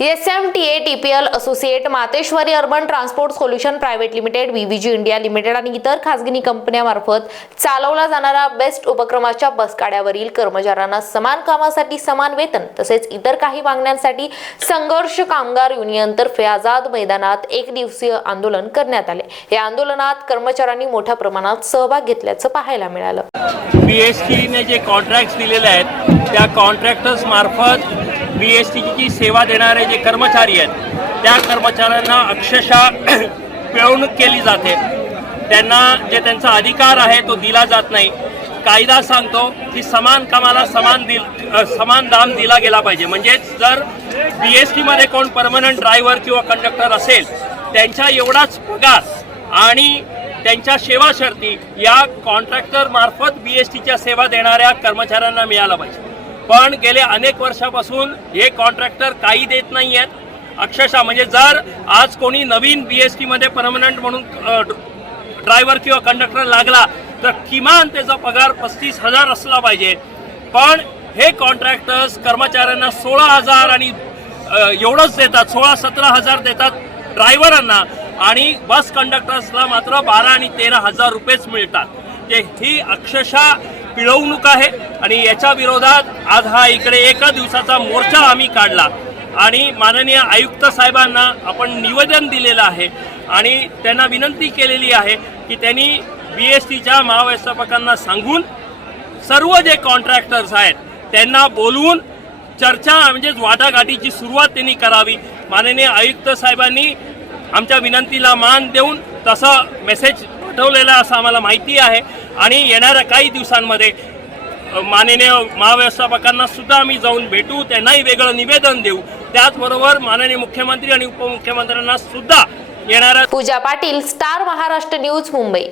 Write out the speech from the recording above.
S M T A T P L associate Mateshwari urban transport solution private limited VVG India limited आणि इतर खासगी कंपन्यामार्फत चालवला जाणारा best उपक्रमाच्या बसगाड्यावरील कर्मचाऱ्यांना समान कामासाठी समान वेतन तसेच इतर काही मागण्यांसाठी संघर्ष कामगार युनियनतर्फे आझाद मैदानात एक दिवसीय आंदोलन करण्यात आले. या आंदोलनात कर्मचाऱ्यांनी मोठ्या प्रमाणात सहभाग घेतल्याचं पाहायला मिळालं. बी एस टीने जे कॉन्ट्रॅक्ट दिलेले आहेत त्या कॉन्ट्रॅक्टर्स मार्फत बी एस टीची सेवा देणारे जे कर्मचारी आहेत त्या कर्मचाऱ्यांना अक्षरशः पिळवणूक केली जाते. त्यांना जे त्यांचा अधिकार आहे तो दिला जात नाही. कायदा सांगतो की समान कामाला समान दिल समान दाम दिला गेला पाहिजे. म्हणजेच जर बी एस टीमध्ये कोण परमनंट ड्रायव्हर किंवा कंडक्टर असेल त्यांच्या एवढाच पगार आणि त्यांच्या सेवा शर्ती या कॉन्ट्रॅक्टर मार्फत बी एस टीच्या सेवा देणाऱ्या कर्मचाऱ्यांना मिळाला पाहिजे. पण गेले अनेक वर्षापासून हे कॉन्ट्रॅक्टर काही देत नाही आहेत अक्षरशः म्हणजे जर आज कोणी नवीन बी एस टीमध्ये परमनंट म्हणून ड्रायव्हर किंवा कंडक्टर लागला तर किमान त्याचा पगार पस्तीस हजार असला पाहिजे. पण हे कॉन्ट्रॅक्टर्स कर्मचाऱ्यांना सोळा हजार आणि एवढंच देतात सोळा सतरा हजार देतात ड्रायव्हरांना आणि बस कंडक्टर्सला मात्र बारा आणि तेरा हजार रुपयेच मिळतात. ते ही अक्षरशः पिळवणूक आहे आणि याच्या विरोधात आज हा इकडे एका दिवसाचा मोर्चा आम्ही काढला. आणि माननीय आयुक्त साहेबांना आपण निवेदन दिलेलं आहे आणि त्यांना विनंती केलेली आहे की त्यांनी बी एस टीच्या महाव्यवस्थापकांना सांगून सर्व जे कॉन्ट्रॅक्टर्स आहेत त्यांना बोलवून चर्चा म्हणजेच वाटाघाटीची सुरुवात त्यांनी करावी. माननीय आयुक्त साहेबांनी आमच्या विनंतीला मान देऊन तसा मेसेज पाठवलेला असं आम्हाला माहिती आहे. आणि येणाऱ्या काही दिवसांमध्ये माननीय महाव्यवस्थापकांना सुद्धा आम्ही जाऊन भेटू त्यांनाही वेगळं निवेदन देऊ. त्याचबरोबर माननीय मुख्यमंत्री आणि उपमुख्यमंत्र्यांना सुद्धा येणाऱ्या पूजा पाटील स्टार महाराष्ट्र न्यूज मुंबई.